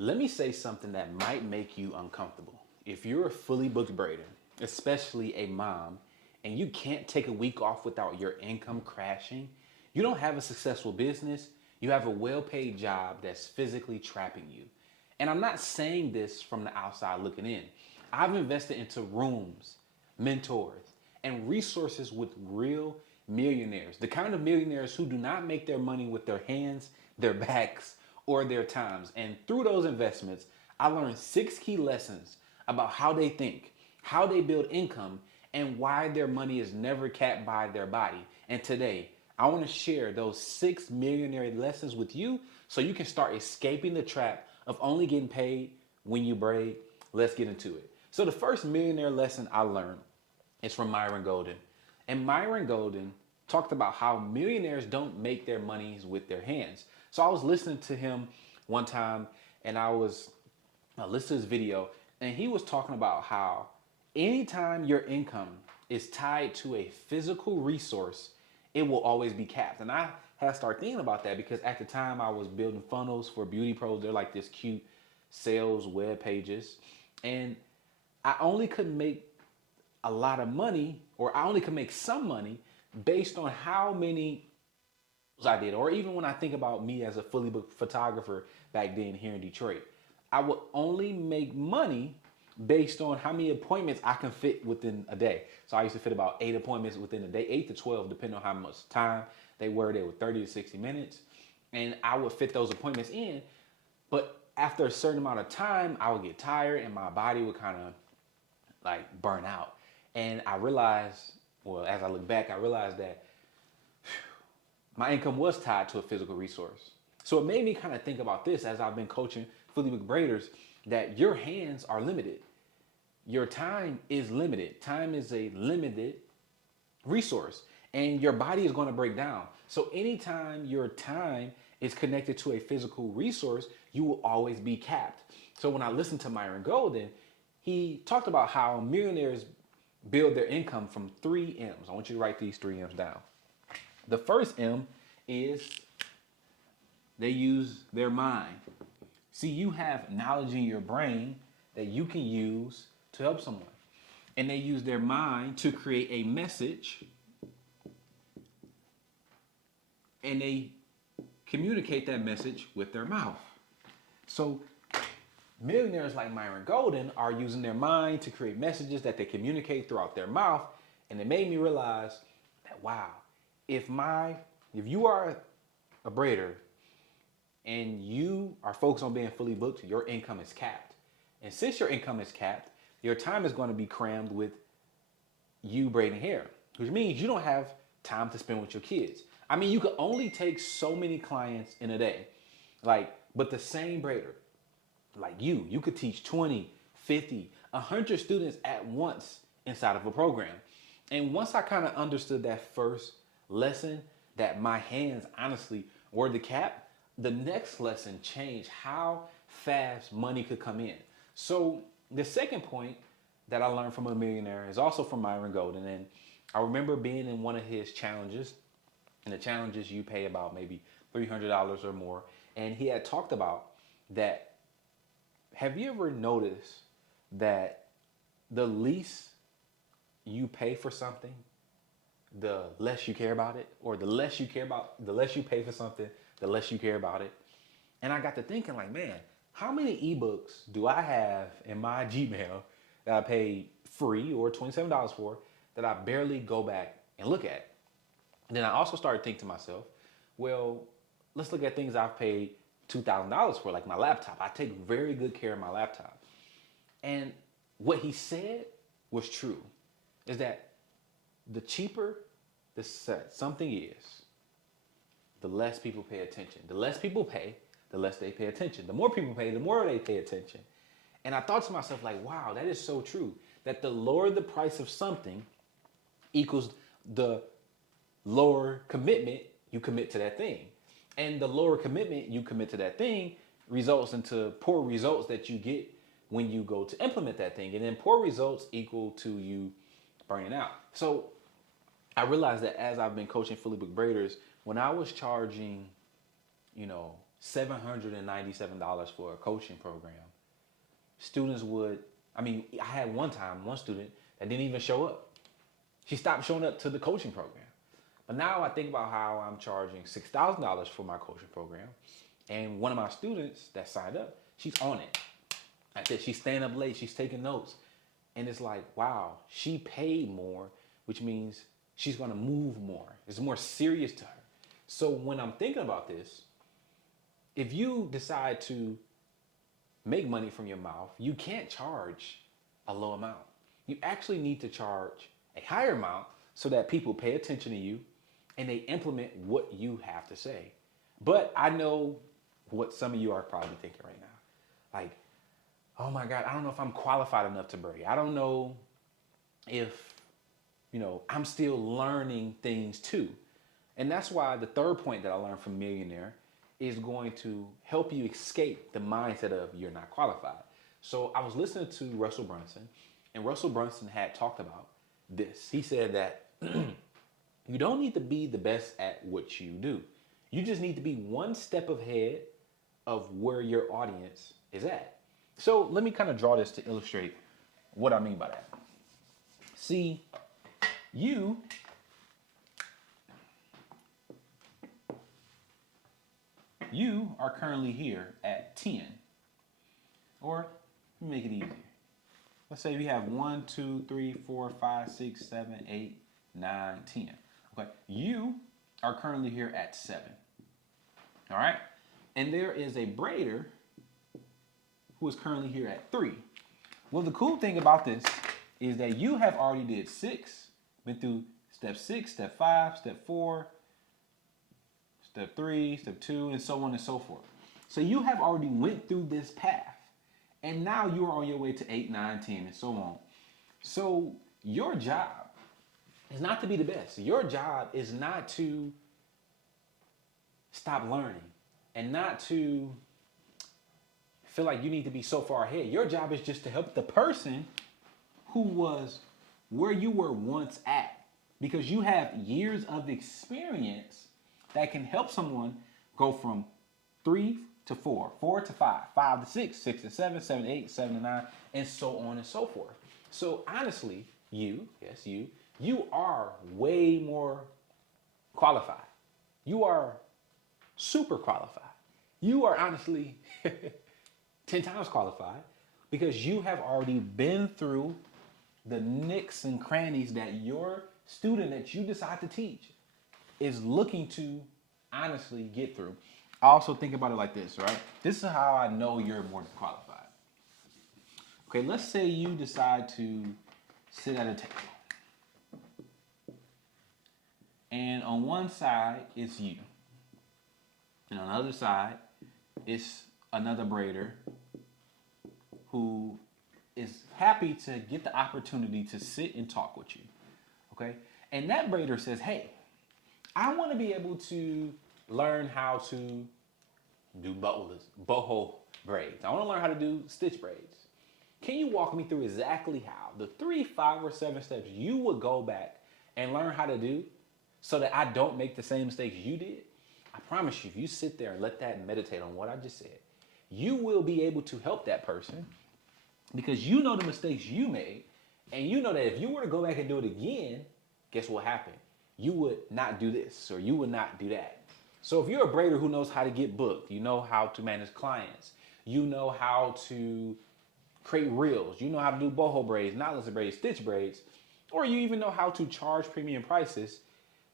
Let me say something that might make you uncomfortable. If you're a fully booked braider, especially a mom, and you can't take a week off without your income crashing, you don't have a successful business, you have a well paid job that's physically trapping you. And I'm not saying this from the outside looking in. I've invested into rooms, mentors, and resources with real millionaires, the kind of millionaires who do not make their money with their hands, their backs, or their times. And through those investments, I learned 6 key lessons about how they think, how they build income, and why their money is never capped by their body. And today, I want to share those 6 millionaire lessons with you so you can start escaping the trap of only getting paid when you braid. Let's get into it. So the first millionaire lesson I learned is from Myron Golden. And Myron Golden talked about how millionaires don't make their monies with their hands. So I was listening to him one time and I listened to his video, and he was talking about how anytime your income is tied to a physical resource, it will always be capped. And I had to start thinking about that because at the time I was building funnels for beauty pros. They're like this cute sales web pages. And I only could make a lot of money, or I only could make some money based on how many I did. Or even when I think about me as a fully booked photographer back then here in Detroit, I would only make money based on how many appointments I can fit within a day. So I used to fit about 8 appointments within a day, 8 to 12, depending on how much time they were. They were 30 to 60 minutes. And I would fit those appointments in. But after a certain amount of time, I would get tired and my body would kind of like burn out. And I realized, well, as I look back, I realized that my income was tied to a physical resource. So it made me kind of think about this as I've been coaching fully booked braiders, that your hands are limited. Your time is limited. Time is a limited resource and your body is going to break down. So anytime your time is connected to a physical resource, you will always be capped. So when I listened to Myron Golden, he talked about how millionaires build their income from 3 M's. I want you to write these 3 M's down. The first M is they use their mind. See, you have knowledge in your brain that you can use to help someone. And they use their mind to create a message, and they communicate that message with their mouth. So millionaires like Myron Golden are using their mind to create messages that they communicate throughout their mouth. And it made me realize that, wow, if you are a braider and you are focused on being fully booked, your income is capped. And since your income is capped, your time is going to be crammed with you braiding hair, which means you don't have time to spend with your kids. I mean, you could only take so many clients in a day. But the same braider, like you could teach 20, 50, 100 students at once inside of a program. And once I kind of understood that first lesson, that my hands honestly were the cap, the next lesson changed how fast money could come in. So the second point that I learned from a millionaire is also from Myron Golden. And I remember being in one of his challenges, and the challenges you pay about maybe $300 or more. And he had talked about that. Have you ever noticed that the least you pay for something, the less you care about it, or the less you pay for something, the less you care about it? And I got to thinking, like, man, how many ebooks do I have in my Gmail that I paid free or $27 for that I barely go back and look at? And then I also started thinking to myself, well, let's look at things I've paid $2,000 for, like my laptop. I take very good care of my laptop. And what he said was true, is that the cheaper something is, the less people pay attention. The less people pay, the less they pay attention. The more people pay, the more they pay attention. And I thought to myself, like, wow, that is so true. That the lower the price of something equals the lower commitment you commit to that thing. And the lower commitment you commit to that thing results into poor results that you get when you go to implement that thing. And then poor results equal to you burning out. So I realized that as I've been coaching fully booked braiders, when I was charging, $797 for a coaching program. Students would, I had one student that didn't even show up. She stopped showing up to the coaching program. But now I think about how I'm charging $6,000 for my coaching program. And one of my students that signed up, she's on it. I said, she's staying up late, she's taking notes. And it's like, wow, she paid more, which means she's gonna move more. It's more serious to her. So when I'm thinking about this, if you decide to make money from your mouth, you can't charge a low amount. You actually need to charge a higher amount so that people pay attention to you and they implement what you have to say. But I know what some of you are probably thinking right now. Like, oh my God, I don't know if I'm qualified enough to braid. I don't know if, I'm still learning things too. And that's why the third point that I learned from Millionaire is going to help you escape the mindset of you're not qualified. So I was listening to Russell Brunson, and Russell Brunson had talked about this. He said that you don't need to be the best at what you do. You just need to be one step ahead of where your audience is at. So let me kind of draw this to illustrate what I mean by that. See, you are currently here at 10. Or let me make it easier. Let's say we have 1, 2, 3, 4, 5, 6, 7, 8, 9, 10. Okay, you are currently here at 7. All right, and there is a braider who is currently here at 3. Well, the cool thing about this is that you have already did 6, been through step 6, step 5, step 4, step 3, step 2, and so on and so forth. So you have already went through this path. And now you are on your way to 8, 9, 10, and so on. So your job is not to be the best. Your job is not to stop learning and not to feel like you need to be so far ahead. Your job is just to help the person who was where you were once at, because you have years of experience that can help someone go from 3 to 4, 4 to 5, 5 to 6, 6 to 7, 7 to 8, 7 to 9, and so on and so forth. So honestly, you are way more qualified. You are super qualified. You are honestly 10 times qualified because you have already been through the nicks and crannies that your student that you decide to teach is looking to honestly get through. I also think about it like this, right? This is how I know you're more than qualified. Okay, let's say you decide to sit at a table. And on one side, it's you. And on the other side, it's another braider who is happy to get the opportunity to sit and talk with you. Okay? And that braider says, hey, I want to be able to learn how to do boho braids. I want to learn how to do stitch braids. Can you walk me through exactly how the 3, 5, or 7 steps you would go back and learn how to do so that I don't make the same mistakes you did? I promise you, if you sit there and let that meditate on what I just said, you will be able to help that person because you know the mistakes you made, and you know that if you were to go back and do it again, guess what happened? You would not do this or you would not do that. So if you're a braider who knows how to get booked, you know how to manage clients, you know how to create reels, you know how to do boho braids, knotless braids, stitch braids, or you even know how to charge premium prices,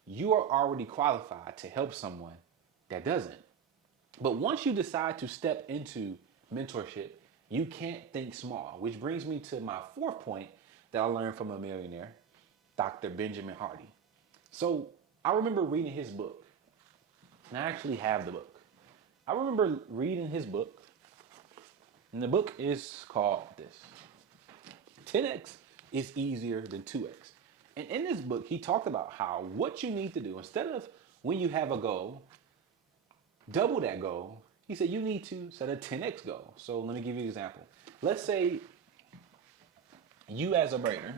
you are already qualified to help someone that doesn't. But once you decide to step into mentorship, you can't think small, which brings me to my fourth point that I learned from a millionaire, Dr. Benjamin Hardy. So I remember reading his book, and I actually have the book. I remember reading his book, and the book is called this, 10X is easier than 2X. And in this book, he talked about how what you need to do, instead of when you have a goal, double that goal, he said you need to set a 10X goal. So let me give you an example. Let's say you as a braider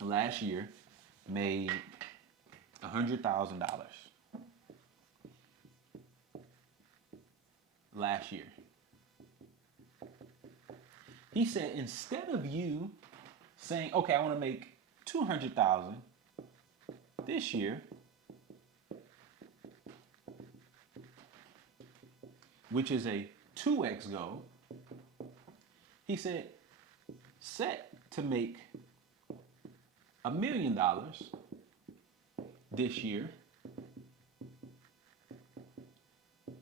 last year made $100,000. last year. He said, instead of you saying, okay, I want to make 200,000 this year, which is a 2x goal, he said, set to make $1 million this year,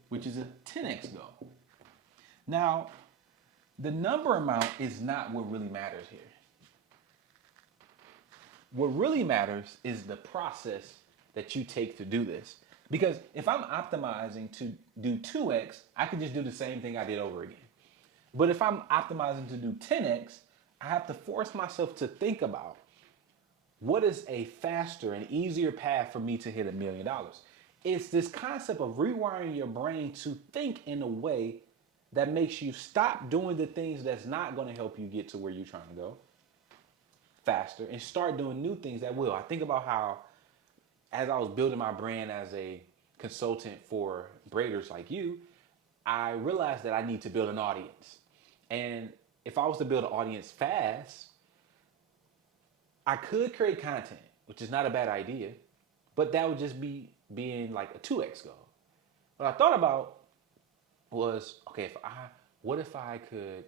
which is a 10x goal. Now, the number amount is not what really matters here. What really matters is the process that you take to do this. Because if I'm optimizing to do 2x, I can just do the same thing I did over again. But if I'm optimizing to do 10x, I have to force myself to think about what is a faster and easier path for me to hit $1 million. It's this concept of rewiring your brain to think in a way that makes you stop doing the things that's not going to help you get to where you're trying to go faster and start doing new things that will. I think about how, as I was building my brand as a consultant for braiders like you, I realized that I need to build an audience. And if I was to build an audience fast, I could create content, which is not a bad idea, but that would just be being like a 2x goal. What I thought about was, okay, what if I could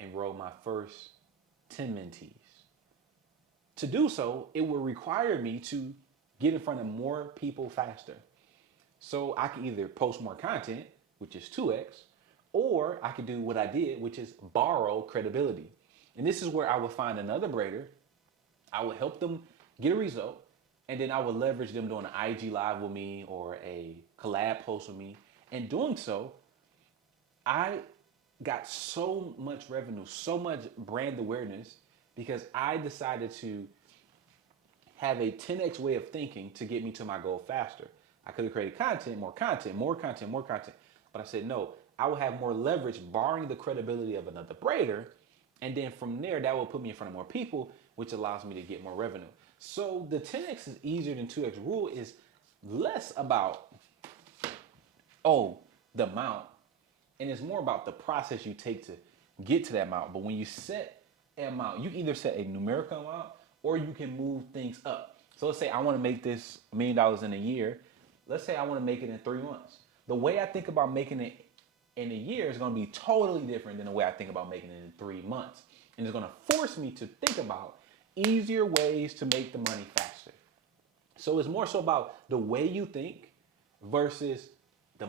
enroll my first 10 mentees? To do so, it would require me to get in front of more people faster. So I can either post more content, which is 2x, or I could do what I did, which is borrow credibility. And this is where I would find another braider. I would help them get a result, and then I would leverage them doing an IG live with me or a collab post with me. And doing so, I got so much revenue, so much brand awareness, because I decided to have a 10x way of thinking to get me to my goal faster. I could have created content, more content, more content, more content. But I said, no, I will have more leverage borrowing the credibility of another braider. And then from there, that will put me in front of more people, which allows me to get more revenue. So the 10x is easier than 2x rule is less about, the amount. And it's more about the process you take to get to that amount. But when you set an amount, you either set a numerical amount or you can move things up. So let's say I want to make this $1 million in a year. Let's say I want to make it in 3 months. The way I think about making it in a year is going to be totally different than the way I think about making it in 3 months. And it's going to force me to think about easier ways to make the money faster. So it's more so about the way you think versus the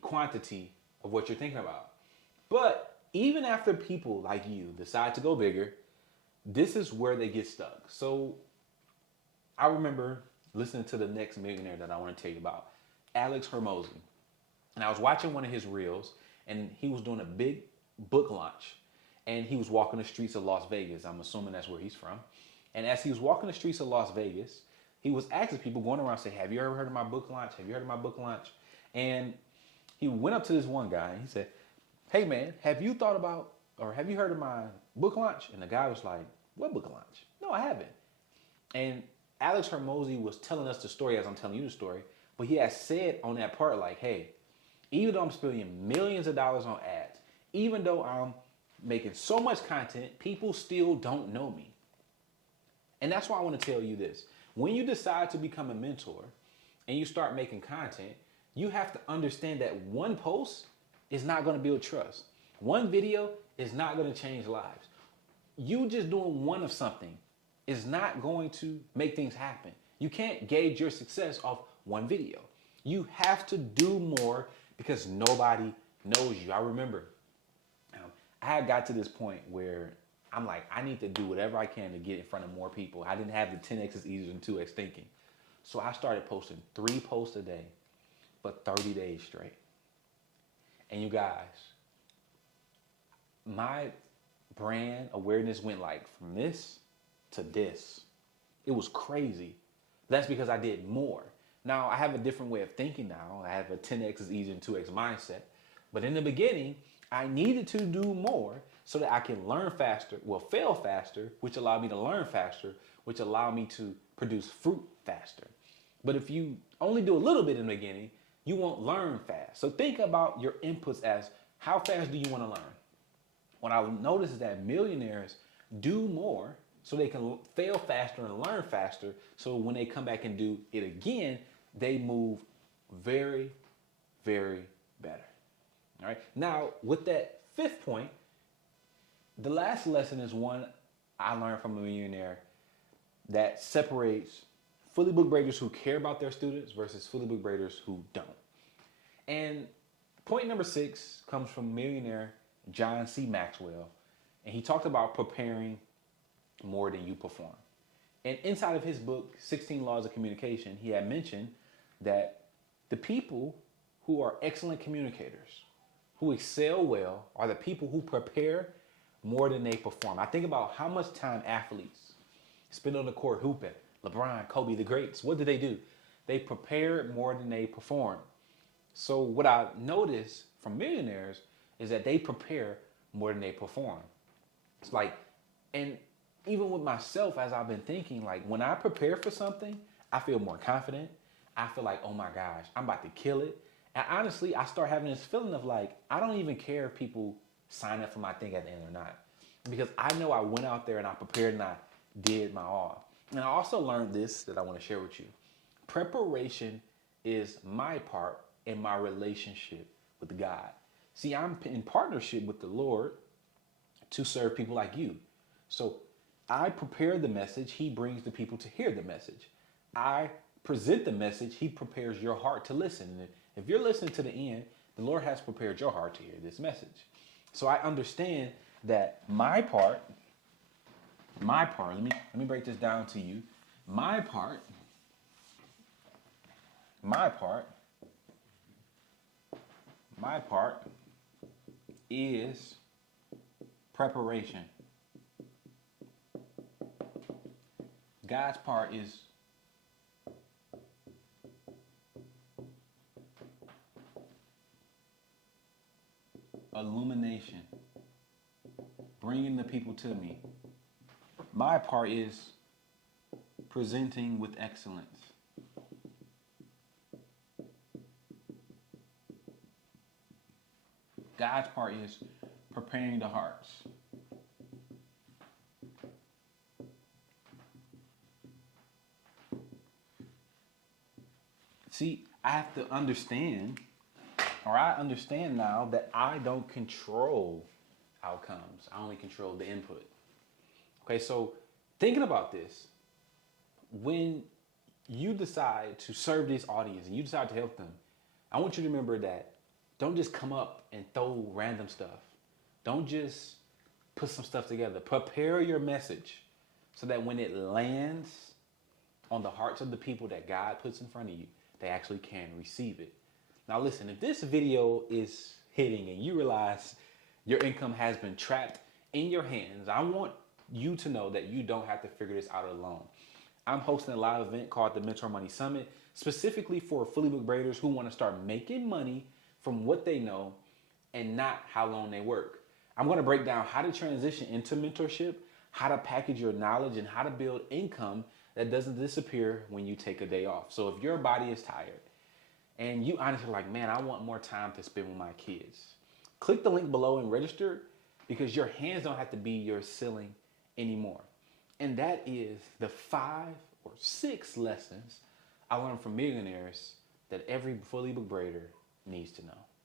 quantity of what you're thinking about. But even after people like you decide to go bigger, this is where they get stuck. So I remember listening to the next millionaire that I want to tell you about, Alex Hormozy. And I was watching one of his reels, and he was doing a big book launch. And he was walking the streets of Las Vegas. I'm assuming that's where he's from. And as he was walking the streets of Las Vegas, he was asking people going around, say, have you ever heard of my book launch? Have you heard of my book launch? And he went up to this one guy and he said, hey man, have you heard of my book launch? And the guy was like, what book launch? No, I haven't. And Alex Hormozy was telling us the story as I'm telling you the story, but he has said on that part, like, hey, even though I'm spending millions of dollars on ads, even though I'm making so much content, people still don't know me. And that's why I want to tell you this. When you decide to become a mentor and you start making content, you have to understand that one post is not going to build trust. One video is not going to change lives. You just doing one of something is not going to make things happen. You can't gauge your success off one video. You have to do more because nobody knows you. I remember I had got to this point where I'm like, I need to do whatever I can to get in front of more people. I didn't have the 10x is easier than 2x thinking. So I started posting 3 posts a day for 30 days straight. And you guys, my brand awareness went like from this to this. It was crazy. That's because I did more. Now I have a different way of thinking now. I have a 10x is easier than 2x mindset. But in the beginning, I needed to do more so that I can learn faster, fail faster, which allowed me to learn faster, which allowed me to produce fruit faster. But if you only do a little bit in the beginning, you won't learn fast. So think about your inputs as how fast do you want to learn? What I notice is that millionaires do more so they can fail faster and learn faster. So when they come back and do it again, they move very, very better. All right. Now, with that fifth point, the last lesson is one I learned from a millionaire that separates fully booked braiders who care about their students versus fully booked braiders who don't. And point number 6 comes from millionaire John C. Maxwell. And he talked about preparing more than you perform. And inside of his book, 16 Laws of Communication, he had mentioned that the people who are excellent communicators, who excel well, are the people who prepare more than they perform. I think about how much time athletes spend on the court hooping. LeBron, Kobe, the greats, what do? They prepare more than they perform. So what I notice from millionaires is that they prepare more than they perform. It's like, and even with myself, as I've been thinking, like when I prepare for something, I feel more confident. I feel like, oh my gosh, I'm about to kill it. And honestly, I start having this feeling of like, I don't even care if people sign up for my thing at the end or not. Because I know I went out there and I prepared and I did my all. And I also learned this that I want to share with you. Preparation is my part in my relationship with God. See, I'm in partnership with the Lord to serve people like you. So I prepare the message. He brings the people to hear the message. I present the message. He prepares your heart to listen. And if you're listening to the end, the Lord has prepared your heart to hear this message. So I understand that my part, let me break this down to you. My part is preparation. God's part is illumination, bringing the people to me. My part is presenting with excellence. God's part is preparing the hearts. See, I understand now that I don't control outcomes. I only control the input. Okay, so thinking about this, when you decide to serve this audience and you decide to help them, I want you to remember that don't just come up and throw random stuff. Don't just put some stuff together. Prepare your message so that when it lands on the hearts of the people that God puts in front of you, they actually can receive it. Now listen, if this video is hitting and you realize your income has been trapped in your hands, I want you to know that you don't have to figure this out alone. I'm hosting a live event called the Mentor Money Summit, specifically for fully booked braiders who want to start making money from what they know and not how long they work. I'm going to break down how to transition into mentorship, how to package your knowledge, and how to build income that doesn't disappear when you take a day off. So if your body is tired and you honestly like, man, I want more time to spend with my kids, click the link below and register, because your hands don't have to be your ceiling anymore. And that is the 5 or 6 lessons I learned from millionaires that every fully booked braider needs to know.